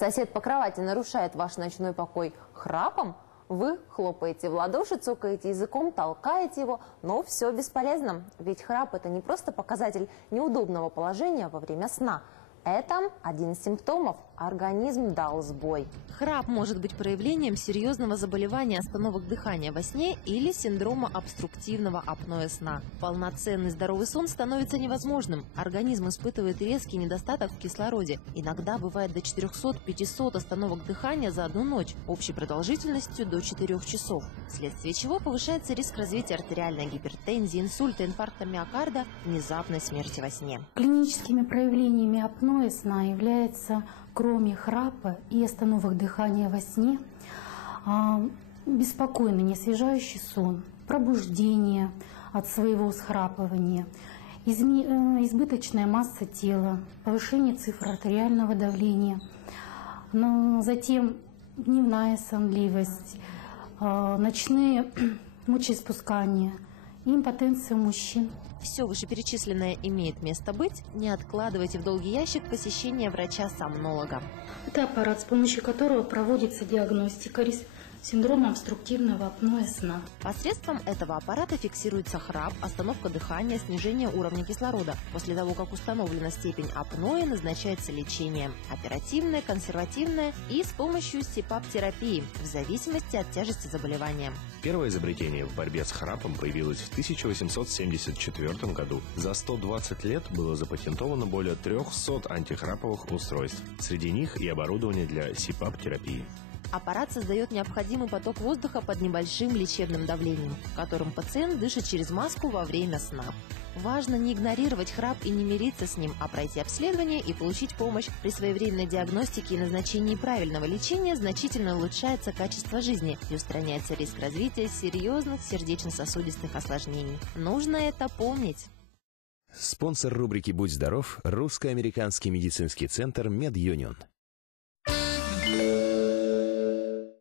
Сосед по кровати нарушает ваш ночной покой храпом, вы хлопаете в ладоши, цокаете языком, толкаете его, но все бесполезно. Ведь храп – это не просто показатель неудобного положения во время сна. Это один из симптомов. Организм дал сбой. Храп может быть проявлением серьезного заболевания остановок дыхания во сне или синдрома обструктивного апноэ сна. Полноценный здоровый сон становится невозможным. Организм испытывает резкий недостаток в кислороде. Иногда бывает до 400-500 остановок дыхания за одну ночь, общей продолжительностью до 4 часов. Вследствие чего повышается риск развития артериальной гипертензии, инсульта, инфаркта миокарда, внезапной смерти во сне. Клиническими проявлениями апноэ сна является, кроме храпа и остановок дыхания во сне, беспокойный, неосвежающий сон, пробуждение от своего схрапывания, избыточная масса тела, повышение цифр артериального давления, затем дневная сонливость, ночные мочеиспускания и импотенция у мужчин. Все вышеперечисленное имеет место быть. Не откладывайте в долгий ящик посещение врача-сомнолога. Это аппарат, с помощью которого проводится диагностика синдрома обструктивного апноэ сна. Посредством этого аппарата фиксируется храп, остановка дыхания, снижение уровня кислорода. После того, как установлена степень апноэ, назначается лечение – оперативное, консервативное и с помощью СИПАП-терапии, в зависимости от тяжести заболевания. Первое изобретение в борьбе с храпом появилось в 1874 году. За 120 лет было запатентовано более 300 антихраповых устройств. Среди них и оборудование для СИПАП-терапии. Аппарат создает необходимый поток воздуха под небольшим лечебным давлением, которым пациент дышит через маску во время сна. Важно не игнорировать храп и не мириться с ним, а пройти обследование и получить помощь. При своевременной диагностике и назначении правильного лечения значительно улучшается качество жизни и устраняется риск развития серьезных сердечно-сосудистых осложнений. Нужно это помнить. Спонсор рубрики «Будь здоров» – русско-американский медицинский центр «Медюнион».